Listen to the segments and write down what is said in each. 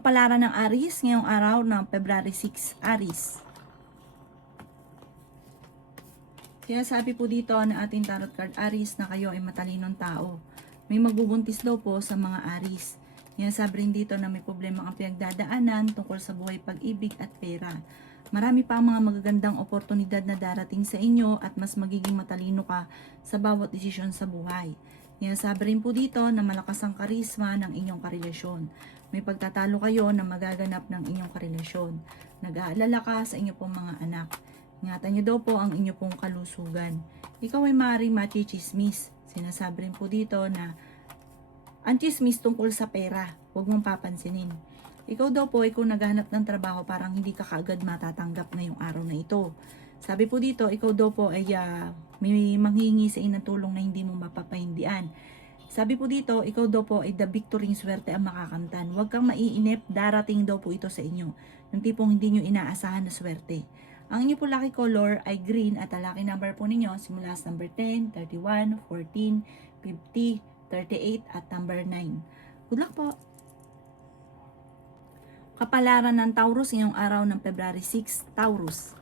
Kapalaran ng Aries ngayong araw ng February 6, Aries. Kaya sabi po dito na ating tarot card Aries na kayo ay matalinong tao. May magbubuntis daw po sa mga Aries. Kaya sabi rin dito na may problema ang pinagdadaanan tungkol sa buhay, pag-ibig at pera. Marami pa ang mga magagandang oportunidad na darating sa inyo at mas magiging matalino ka sa bawat desisyon sa buhay. Kaya sabi rin po dito na malakas ang karisma ng inyong karelasyon. May pagtatalo kayo na magaganap ng inyong karelasyon. Nag-aalala ka sa inyo pong mga anak. Ingatan nyo daw po ang inyo pong kalusugan. Ikaw ay maaaring machichismis. Sinasabi rin po dito na ang chismis tungkol sa pera, huwag mong papansinin. Ikaw daw po ay kung naghahanap ng trabaho parang hindi ka kaagad matatanggap ngayong araw na ito. Sabi po dito, ikaw daw po ay may manghingi sa inang tulong na hindi mo mapapahindian. Sabi po dito, ikaw daw po ay the victory swerte ang makakamtan. Huwag kang maiinip, darating daw po ito sa inyo. Yung tipong hindi nyo inaasahan na swerte. Ang inyo po lucky color ay green at ang lucky number po ninyo simula sa number 10, 31, 14, 50, 38 at number 9. Good luck po! Kapalaran ng Taurus ngayong araw ng February 6, Taurus.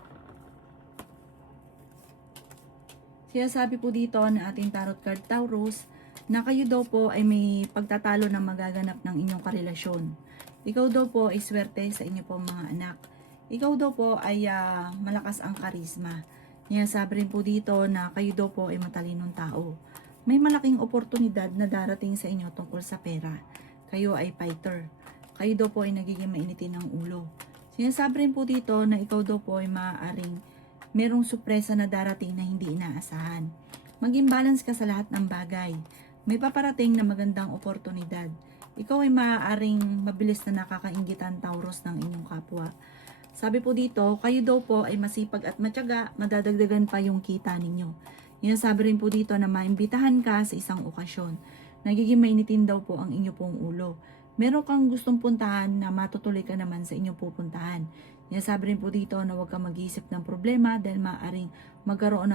Sinasabi po dito na ating tarot card Taurus na kayo daw po ay may pagtatalo na magaganap ng inyong karelasyon. Ikaw daw po ay swerte sa inyo pong mga anak. Ikaw daw po ay malakas ang karisma. Sabi rin po dito na kayo daw po ay matalinong tao. May malaking oportunidad na darating sa inyo tungkol sa pera. Kayo ay fighter. Kayo daw po ay nagiging mainitin ng ulo. Sinasabi rin po dito na ikaw daw po ay maaaring merong sorpresa na darating na hindi inaasahan. Maging balance ka sa lahat ng bagay. May paparating na magandang oportunidad. Ikaw ay maaaring mabilis na nakakainggitan Taurus ng inyong kapwa. Sabi po dito, kayo daw po ay masipag at matyaga, madadagdagan pa yung kita ninyo. Sabi rin po dito na maimbitahan ka sa isang okasyon. Nagiging mainitin daw po ang inyo pong ulo. Meron kang gustong puntahan na matutuloy ka naman sa inyong pupuntahan. Sabi rin po dito na huwag kang mag-iisip ng problema dahil maaaring magkaroon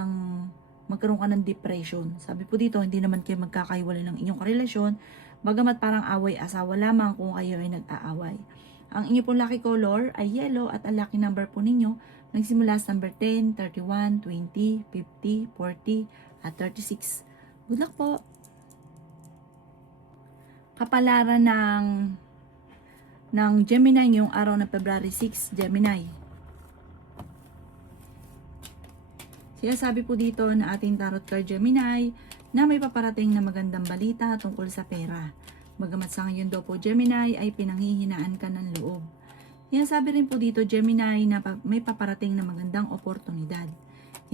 ka ng depression. Sabi po dito, hindi naman kayo magkakaiwalay ng inyong karelasyon, bagamat parang away-asawa lamang kung kayo ay nag-aaway. Ang inyo pong lucky color ay yellow at ang lucky number po ninyo nagsimula sa number 10, 31, 20, 50, 40 at 36. Good luck po! Kapalaran ng Gemini ngayong araw ng February 6, Gemini. Sabi po dito na ating tarot card Gemini na may paparating na magandang balita tungkol sa pera. Bagamat sa ngayon daw po Gemini ay pinanghihinaan ka ng loob. Sabi rin po dito Gemini na may paparating na magandang oportunidad.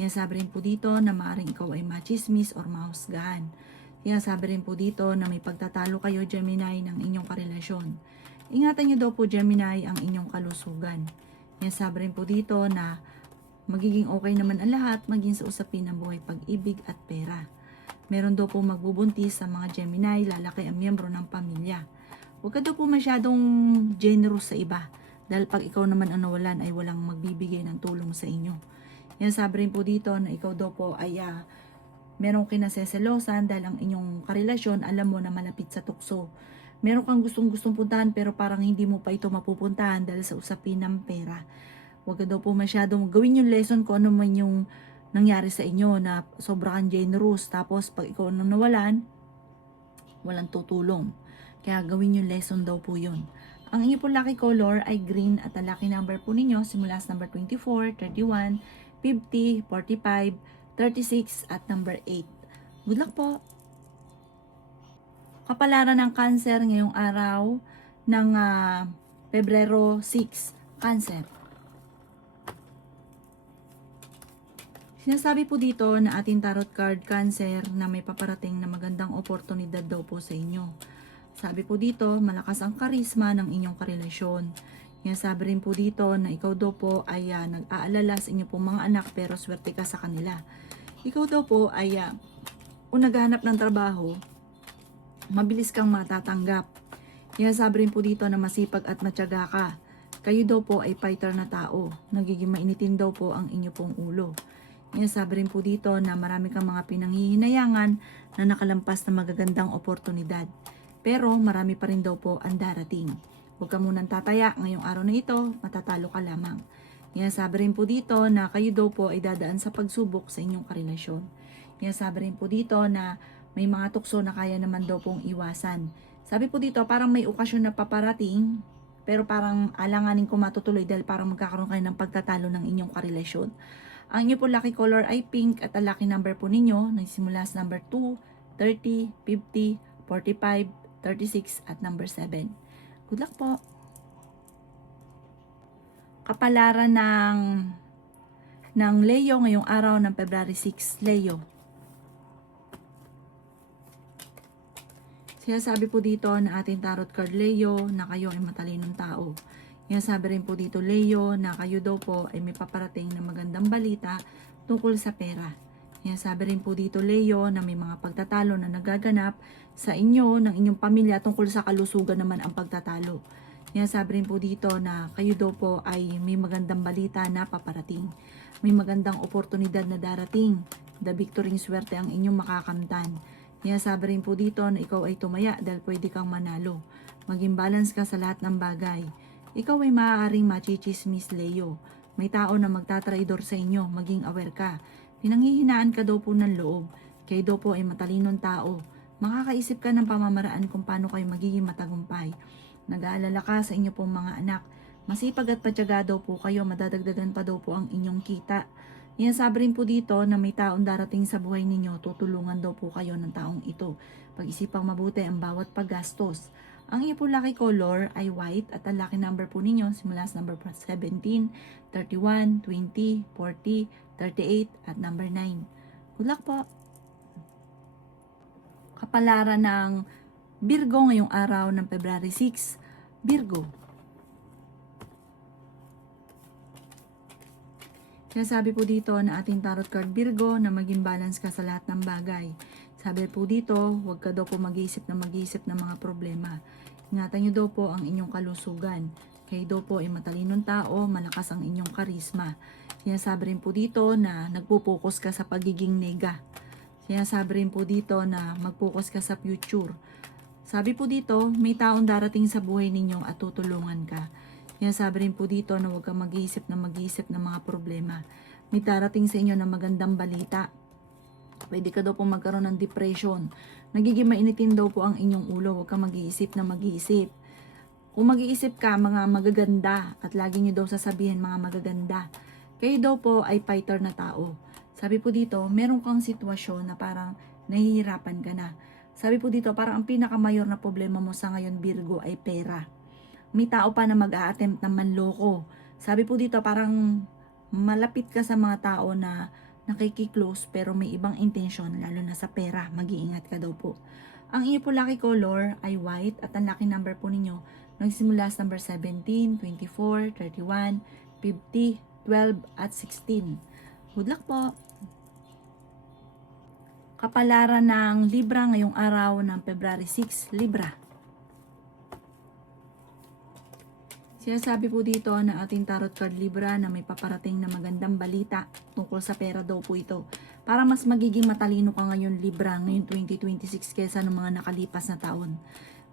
Sabi rin po dito na maaaring ikaw ay machismis or mahusgahan. Sabi rin po dito na may pagtatalo kayo Gemini ng inyong karelasyon. Ingatan nyo daw po Gemini ang inyong kalusugan. Sabi rin po dito na magiging okay naman ang lahat maging sa usapin ng buhay, pag-ibig at pera. Meron daw po magbubuntis sa mga Gemini, lalaki ang miyembro ng pamilya. Huwag ka daw po masyadong generous sa iba dahil pag ikaw naman ang nawalan ay walang magbibigay ng tulong sa inyo. Sabi rin po dito na ikaw daw po ay merong kinaseselosan dahil ang inyong karelasyon alam mo na malapit sa tukso. Meron kang gustong puntahan pero parang hindi mo pa ito mapupuntahan dahil sa usapin ng pera. Huwag ka daw po masyadong gawin yung lesson kung ano man yung nangyari sa inyo na sobra kang generous. Tapos pag ikaw nang nawalan, walang tutulong. Kaya gawin yung lesson daw po yun. Ang inyo po lucky color ay green at ang lucky number po ninyo simula sa number 24, 31, 50, 45, 36 at number 8. Good luck po! Kapalaran ng Cancer ngayong araw ng Pebrero 6, Cancer. Sinasabi po dito na ating tarot card Cancer na may paparating na magandang oportunidad daw po sa inyo. Sabi po dito, malakas ang karisma ng inyong karelasyon. Sabi rin po dito na ikaw daw po ay nag-aalala sa inyong pong mga anak pero swerte ka sa kanila. Ikaw daw po ay kung naghahanap ng trabaho, mabilis kang matatanggap. Sabi rin po dito na masipag at matyaga ka. Kayo daw po ay fighter na tao. Nagiging mainitin daw po ang inyo pong ulo. Sabi rin po dito na marami kang mga pinanghihinayangan na nakalampas na magagandang oportunidad. Pero marami pa rin daw po ang darating. Huwag ka munang tataya. Ngayong araw na ito, matatalo ka lamang. Sabi rin po dito na kayo daw po ay dadaan sa pagsubok sa inyong karelasyon. Sabi rin po dito na may mga tukso na kaya naman daw pong iwasan. Sabi po dito, parang may okasyon na paparating, pero parang alanganin ko matutuloy dahil parang magkakaroon kayo ng pagtatalo ng inyong karelasyon. Ang inyo po lucky color ay pink at ang lucky number po ninyo nagsimula sa number 2, 30, 50, 45, 36 at number 7. Good luck po. Kapalaran ng Leo ngayong araw ng February 6, Leo. Sabi po dito na ating tarot card Leo na kayo ay matalinong tao. Sabi rin po dito Leo na kayo daw po ay may paparating na magandang balita tungkol sa pera. Sabi rin po dito Leo na may mga pagtatalo na nagaganap sa inyo ng inyong pamilya tungkol sa kalusugan naman ang pagtatalo. Sabi rin po dito na kayo daw po ay may magandang balita na paparating. May magandang oportunidad na darating. The victory swerte ang inyong makakamtan. Sabi rin po dito na ikaw ay tumaya dahil pwede kang manalo. Maging balance ka sa lahat ng bagay. Ikaw ay maaaring machichismis Leo. May tao na magtatraidor sa inyo, maging aware ka. Pinanghihinaan ka daw po ng loob. Kayo daw po ay matalinong tao. Makakaisip ka ng pamamaraan kung paano kayo magiging matagumpay. Nag-aalala ka sa inyo pong mga anak. Masipag at patyaga daw po kayo, madadagdagan pa daw po ang inyong kita. Sabi rin po dito na may taong darating sa buhay ninyo, tutulungan daw po kayo ng taong ito. Pag-isipang mabuti ang bawat paggastos. Ang inyo po lucky color ay white at ang lucky number po ninyo simula sa number 17, 31, 20, 40, 38 at number 9. Good luck po! Kapalaran ng Virgo ngayong araw ng February 6, Virgo. Sabi po dito na ating tarot card Virgo na maging balance ka sa lahat ng bagay. Sabi po dito, huwag ka daw po mag-iisip ng mga problema. Ingatan nyo daw po ang inyong kalusugan. Kayo daw po ay matalinong tao, malakas ang inyong karisma. Sabi rin po dito na nagpo-focus ka sa pagiging nega. Sabi rin po dito na mag-focus ka sa future. Sabi po dito, may taong darating sa buhay ninyo at tutulungan ka. Sabi rin po dito na huwag kang mag-iisip ng mga problema. May darating sa inyo na magandang balita. Pwede ka daw po magkaroon ng depression. Nagiging mainitin daw po ang inyong ulo. Huwag kang mag-iisip. Kung mag-iisip ka, mga magaganda at lagi nyo daw sasabihin mga magaganda. Kayo daw po ay fighter na tao. Sabi po dito, meron kang sitwasyon na parang nahihirapan ka na. Sabi po dito, parang ang pinakamayor na problema mo sa ngayon Virgo ay pera. May tao pa na mag-a-attempt na manloko. Sabi po dito, parang malapit ka sa mga tao na nakikiklose pero may ibang intention, lalo na sa pera. Mag-iingat ka daw po. Ang iyo po lucky color ay white at ang lucky number po ninyo nagsimula sa number 17, 24, 31, 50, 12 at 16. Good luck po! Kapalaran ng Libra ngayong araw ng February 6, Libra. Sabi po dito na ating tarot card Libra na may paparating na magandang balita tungkol sa pera daw po ito. Para mas magiging matalino ka ngayon Libra ngayon 2026 kaysa ng mga nakalipas na taon.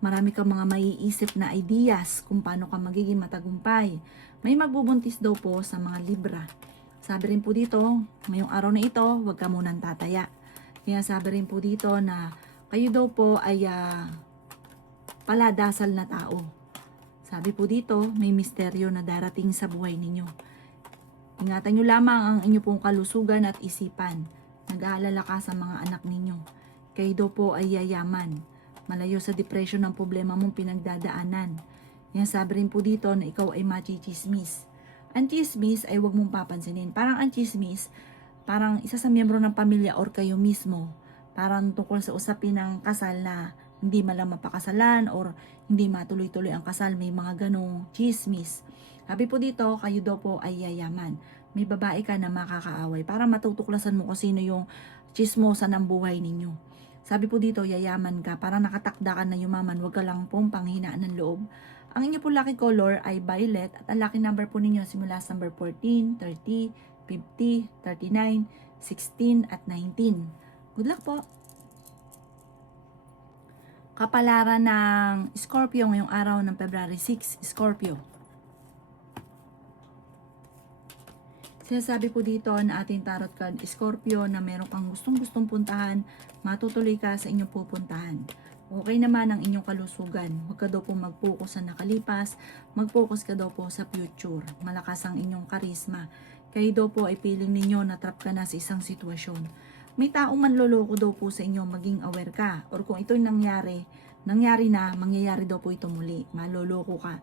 Marami kang mga maiisip na ideas kung paano ka magiging matagumpay. May magbubuntis daw po sa mga Libra. Sabi rin po dito, ngayong araw na ito, huwag ka munang tataya. Sabi rin po dito na kayo daw po ay paladasal na tao. Sabi po dito, may misteryo na darating sa buhay ninyo. Ingatan nyo lamang ang inyo pong kalusugan at isipan. Nag-aalala ka sa mga anak ninyo. Kayo daw po ay yayaman. Malayo sa depression ng problema mong pinagdadaanan. Sabi rin po dito na ikaw ay machichismis. Ang chismis ay huwag mong papansinin. Parang ang chismis, parang isa sa miyembro ng pamilya or kayo mismo. Parang tungkol sa usapin ng kasal na hindi malang mapakasalan or hindi matuloy-tuloy ang kasal, may mga ganong chismis. Sabi po dito, kayo daw po ay yayaman. May babae ka na makakaaway para matutuklasan mo kung sino yung chismosa ng buhay ninyo. Sabi po dito, yayaman ka, para nakatakda ka na yumaman, wag ka lang pong panghinaan ng loob. Ang inyo po lucky color ay violet at ang lucky number po ninyo simula sa number 14, 30, 50, 39, 16 at 19. Good luck po! Kapalaran ng Scorpio ngayong araw ng February 6, Scorpio. Sinasabi po dito na ating tarot card, Scorpio, na meron kang gustong-gustong puntahan, matutuloy ka sa inyong pupuntahan. Okay naman ang inyong kalusugan. Huwag ka daw po mag-focus sa nakalipas, mag-focus ka daw po sa future. Malakas ang inyong karisma. Kayo daw po ay feeling ninyo na trap ka na sa isang sitwasyon. May taong manloloko daw po sa inyo, maging aware ka. Or kung ito'y nangyari na, mangyayari daw po ito muli. Maloloko ka.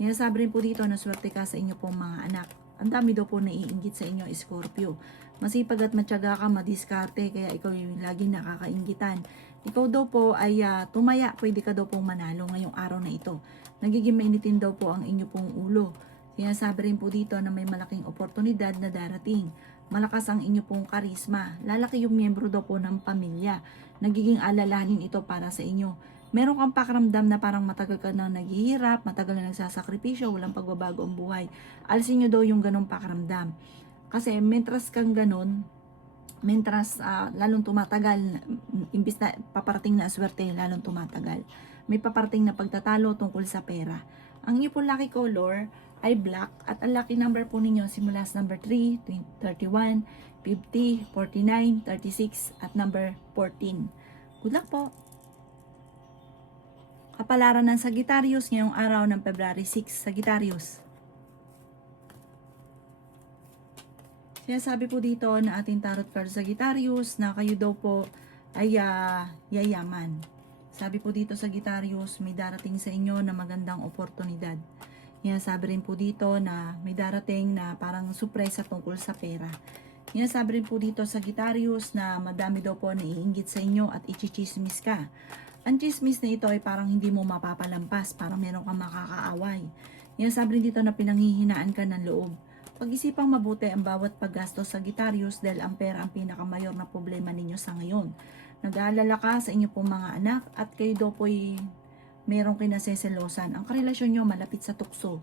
Sinasabi rin po dito na swerte ka sa inyo pong mga anak. Ang dami daw po naiinggit sa inyo, Scorpio. Masipag at matyaga ka, madiskarte, kaya ikaw yung laging nakakainggitan. Ikaw daw po ay tumaya, pwede ka daw pong manalo ngayong araw na ito. Nagiging mainitin daw po ang inyo pong ulo. Sinasabi rin po dito na may malaking oportunidad na darating. Malakas ang inyo pong karisma. Lalaki yung miyembro daw po ng pamilya. Nagiging alalahanin ito para sa inyo. Meron kang pakiramdam na parang matagal ka na naghihirap, matagal na nagsasakripisyo, walang pagbabago ang buhay. Alisin nyo daw yung ganong pakiramdam. Kasi mentras kang ganon, mentras lalong tumatagal, imbis na paparating na swerte, lalong tumatagal. May paparating na pagtatalo tungkol sa pera. Ang inyo po lucky color ay black at ang lucky number po ninyo simula sa number 3, 31, 50, 49, 36 at number 14. Good luck po! Kapalaran ng Sagittarius ngayong araw ng February 6, Sagittarius. Sinasabi po dito na ating tarot card Sagittarius na kayo daw po ay yayaman. Sabi po dito Sagittarius, may darating sa inyo na magandang oportunidad. Sabi rin po dito na may darating na parang surpresa tungkol sa pera. Sabi rin po dito Sagittarius na madami daw po naiinggit sa inyo at ichichismis ka. Ang chismis na ito ay parang hindi mo mapapalampas, parang meron kang makakaaway. Sabi rin dito na pinanghihinaan ka ng loob. Pag-isipang mabuti ang bawat paggastos Sagittarius dahil ang pera ang pinakamayor na problema ninyo sa ngayon. Nag-aalala ka sa inyo pong mga anak at kayo daw po'y merong kinaseselosan. Ang karelasyon nyo malapit sa tukso.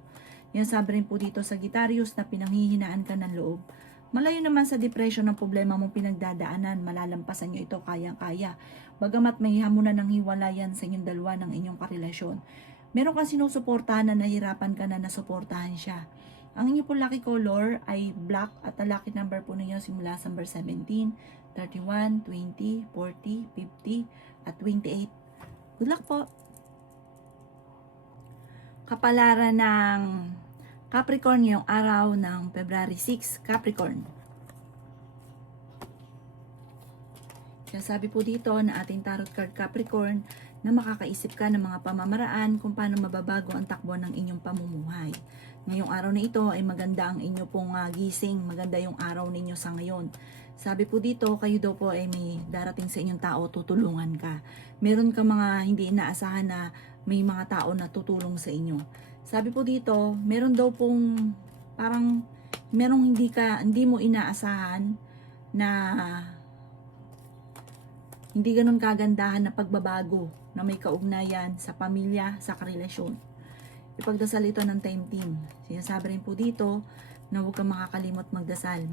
Sabi rin po dito Sagittarius na pinanghihinaan ka ng loob. Malayo naman sa depression ng problema mong pinagdadaanan, malalampasan nyo ito kayang-kaya. Bagamat may hamunan ng hiwalayan sa inyong dalawa ng inyong karelasyon. Meron kang sinusuportahan na nahirapan ka na nasuportahan siya. Ang inyo po lucky color ay black at ang lucky number po ninyo simula sa number 17, 31, 20, 40, 50 at 28. Good luck po! Kapalaran ng Capricorn yung araw ng February 6, Capricorn. Sabi po dito na ating tarot card Capricorn na makakaisip ka ng mga pamamaraan kung paano mababago ang takbo ng inyong pamumuhay. Ngayong araw na ito ay maganda ang inyo pong gising, maganda yung araw ninyo sa ngayon. Sabi po dito, kayo daw po ay may darating sa inyong tao, tutulungan ka. Meron ka mga hindi inaasahan na may mga tao na tutulong sa inyo. Sabi po dito, meron daw pong parang merong hindi mo inaasahan na hindi ganun kagandahan na pagbabago na may kaugnayan sa pamilya, sa karelasyon. Ipagdasal ito ng time team. Sinasabi rin po dito na huwag kang makakalimot magdasal.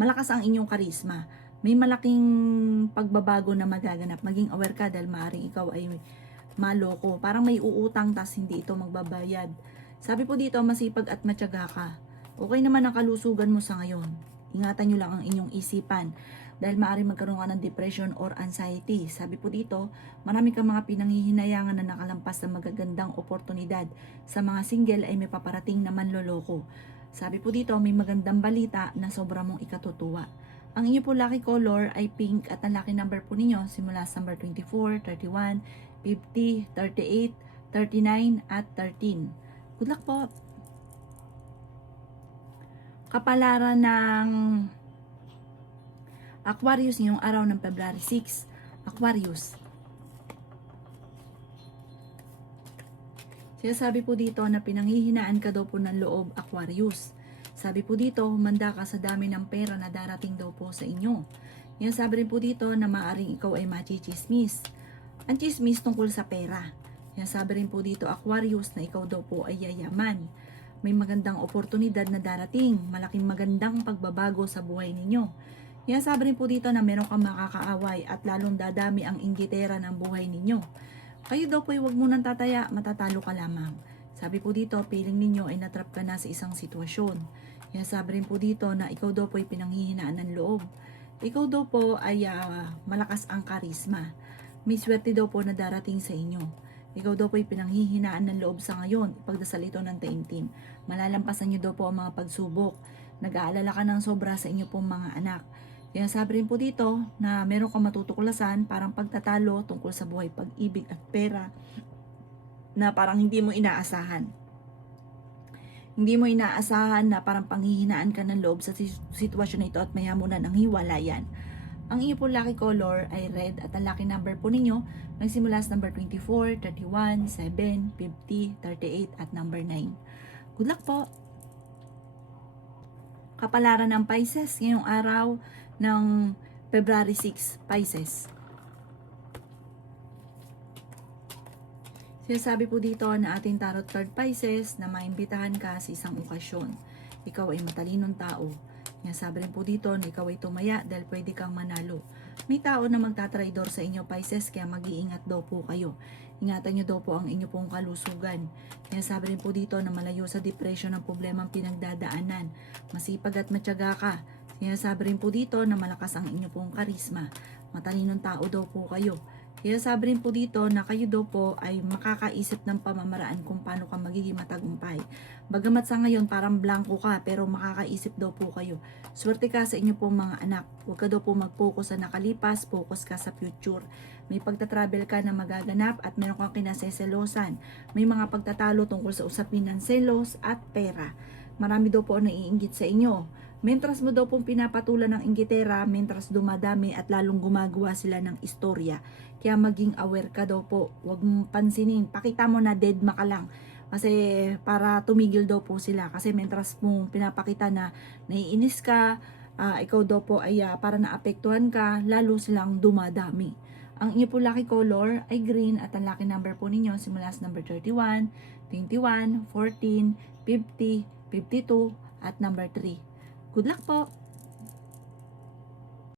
Malakas ang inyong karisma. May malaking pagbabago na magaganap. Maging aware ka dahil maaaring ikaw ay maloko. Parang may uutang tas hindi ito magbabayad. Sabi po dito, masipag at matyaga ka. Okay naman ang kalusugan mo sa ngayon. Ingatan nyo lang ang inyong isipan dahil maaaring magkaroon ka ng depression or anxiety. Sabi po dito, marami kang mga pinanghihinayangan na nakalampas na magagandang oportunidad. Sa mga single ay may paparating na manloloko. Sabi po dito, may magandang balita na sobra mong ikatutuwa. Ang inyo po lucky color ay pink at ang lucky number po ninyo simula sa number 24, 31, 50, 38, 39 at 13. Good luck po! Kapalaran ng Aquarius ngayong araw ng February 6, Aquarius. Sinasabi po dito na pinanghihinaan ka daw po ng loob, Aquarius. Sabi po dito, humanda ka sa dami ng pera na darating daw po sa inyo. Sabi rin po dito na maaaring ikaw ay machichismis. Ang chismis tungkol sa pera. Sabi rin po dito, Aquarius, na ikaw daw po ay yayaman. May magandang oportunidad na darating, malaking magandang pagbabago sa buhay ninyo. Sabi rin po dito na meron kang makakaaway at lalong dadami ang inggitera ng buhay ninyo. Kayo daw po ay huwag munang tataya, matatalo ka lamang. Sabi po dito, feeling ninyo ay natrap ka na sa isang sitwasyon. Sabi rin po dito na ikaw daw po ay pinanghihinaan ng loob. Ikaw daw po ay malakas ang karisma. May swerte daw po na darating sa inyo. Ikaw daw po ay pinanghihinaan ng loob sa ngayon. Ipagdasal ito ng taimtim. Malalampasan nyo daw po ang mga pagsubok. Nag-aalala ka ng sobra sa inyo pong mga anak. Sabi rin po dito na meron kang matutuklasan parang pagtatalo tungkol sa buhay, pag-ibig at pera na parang hindi mo inaasahan. Hindi mo inaasahan na parang panghihinaan ka ng loob sa sitwasyon na ito at maya mo na ng hiwalayan. Ang inyo po lucky color ay red at ang lucky number po ninyo nagsimula sa number 24, 31, 7, 50, 38 at number 9. Good luck po! Kapalaran ng Pisces ngayong araw ng February 6, Pisces. Sinasabi po dito na ating tarot card Pisces na maimbitahan ka sa isang okasyon. Ikaw ay matalinong tao. Sabi rin po dito na ikaw ay tumaya dahil pwede kang manalo. May tao na magtatraidor sa inyo Pisces kaya mag-iingat daw po kayo. Ingatan nyo daw po ang inyo pong kalusugan. Sabi rin po dito na malayo sa depression ang problemang pinagdadaanan. Masipag at matyaga ka. Sabi rin po dito na malakas ang inyo pong karisma. Matalinong tao daw po kayo. Sabi rin po dito na kayo daw po ay makakaisip ng pamamaraan kung paano ka magiging matagumpay. Bagamat sa ngayon parang blanco ka pero makakaisip daw po kayo. Swerte ka sa inyo pong mga anak. Huwag ka daw po mag-focus sa nakalipas, focus ka sa future. May pagtatravel ka na magaganap at meron kang kinaseselosan. May mga pagtatalo tungkol sa usapin ng selos at pera. Marami daw po ang naiinggit sa inyo. Mentras mo daw pong pinapatulan ng inggitera, mentras dumadami at lalong gumagawa sila ng istorya. Kaya maging aware ka daw po. Huwag mong pansinin. Pakita mo na dead ma ka lang. Kasi para tumigil daw po sila. Kasi mentras mong pinapakita na naiinis ka, ikaw daw po ay para naapektuhan ka, lalo silang dumadami. Ang inyo po lucky color ay green at ang lucky number po ninyo simula sa number 31, 21, 14, 50, 52 at number 3. Good luck po!